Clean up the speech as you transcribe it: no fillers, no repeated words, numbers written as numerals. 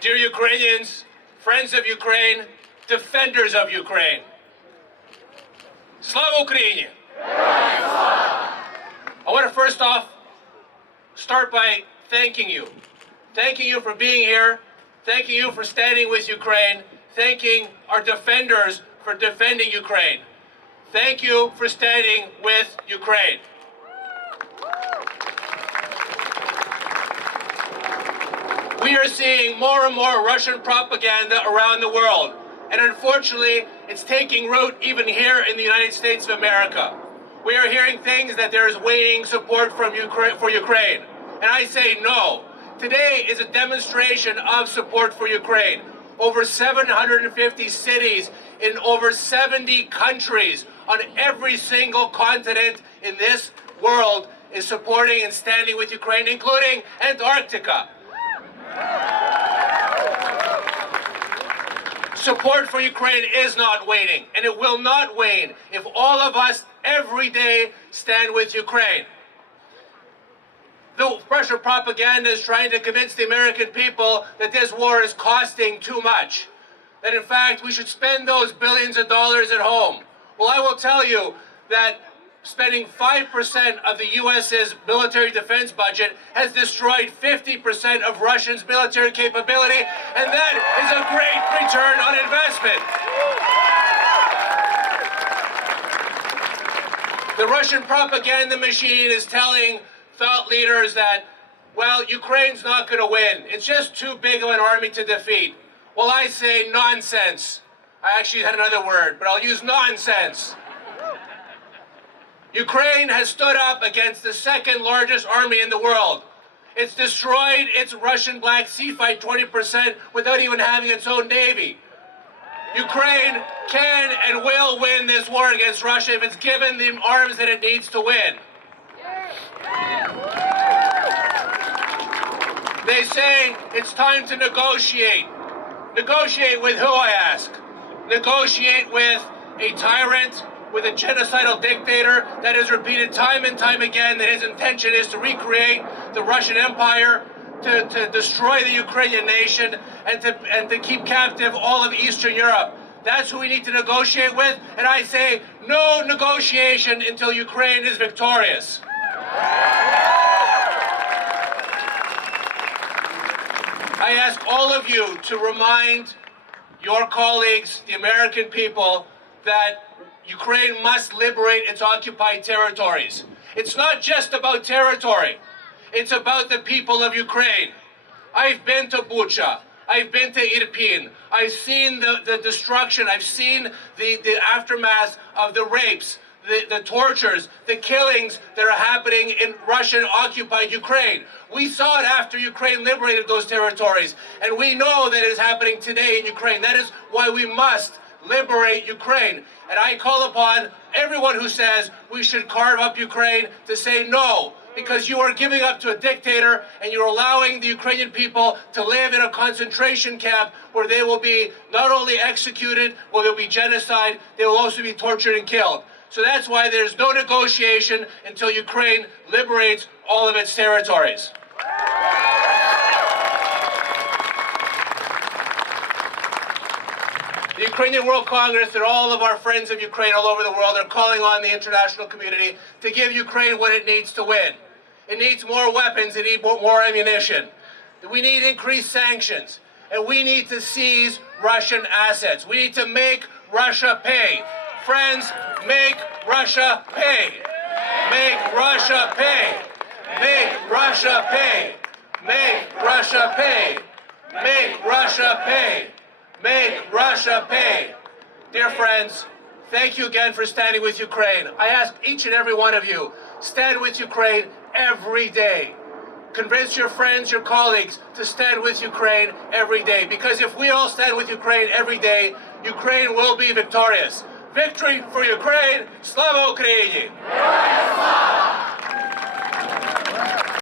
Dear Ukrainians, friends of Ukraine, defenders of Ukraine, Slava Ukraini! I want to first off start by thanking you. Thanking you for being here, thanking you for standing with Ukraine, thanking our defenders for defending Ukraine. Thank you for standing with Ukraine. We are seeing more and more Russian propaganda around the world, and unfortunately, it's taking root even here in the United States of America. We are hearing things that there is waning support from Ukraine, and I say no. Today is a demonstration of support for Ukraine. Over 750 cities in over 70 countries on every single continent in this world is supporting and standing with Ukraine, including Antarctica. Support for Ukraine is not waning, and it will not wane if all of us every day stand with Ukraine. The Russian propaganda is trying to convince the American people that this war is costing too much, that in fact we should spend those billions of dollars at home. Well, I will tell you that spending 5% of the U.S.'s military defense budget has destroyed 50% of Russia's military capability, and that is a great return on investment. The Russian propaganda machine is telling thought leaders that, well, Ukraine's not going to win. It's just too big of an army to defeat. Well, I say nonsense. I actually had another word, but I'll use nonsense. Ukraine has stood up against the second largest army in the world. It's destroyed its Russian Black Sea fight 20% without even having its own navy. Ukraine can and will win this war against Russia if it's given the arms that it needs to win. They say it's time to negotiate. Negotiate with who, I ask? Negotiate with a tyrant, with a genocidal dictator that has repeated time and time again that his intention is to recreate the Russian Empire, to destroy the Ukrainian nation, and to keep captive all of Eastern Europe. That's who we need to negotiate with, and I say no negotiation until Ukraine is victorious. I ask all of you to remind your colleagues, the American people, that Ukraine must liberate its occupied territories. It's not just about territory. It's about the people of Ukraine. I've been to Bucha. I've been to Irpin. I've seen the destruction. I've seen the aftermath of the rapes, the tortures, the killings that are happening in Russian-occupied Ukraine. We saw it after Ukraine liberated those territories, and we know that it is happening today in Ukraine. That is why we must liberate Ukraine. And I call upon everyone who says we should carve up Ukraine to say no, because you are giving up to a dictator and you're allowing the Ukrainian people to live in a concentration camp where they will be not only executed, where there will be genocide, they will also be tortured and killed. So that's why there's no negotiation until Ukraine liberates all of its territories. The Ukrainian World Congress and all of our friends of Ukraine all over the world are calling on the international community to give Ukraine what it needs to win. It needs more weapons, it needs more ammunition. We need increased sanctions, and we need to seize Russian assets. We need to make Russia pay. Friends, make Russia pay. Make Russia pay. Make Russia pay. Make Russia pay. Make Russia pay. Make Russia pay. Dear friends, thank you again for standing with Ukraine. I ask each and every one of you, stand with Ukraine every day. Convince your friends, your colleagues to stand with Ukraine every day. Because if we all stand with Ukraine every day, Ukraine will be victorious. Victory for Ukraine! Slava Ukraini!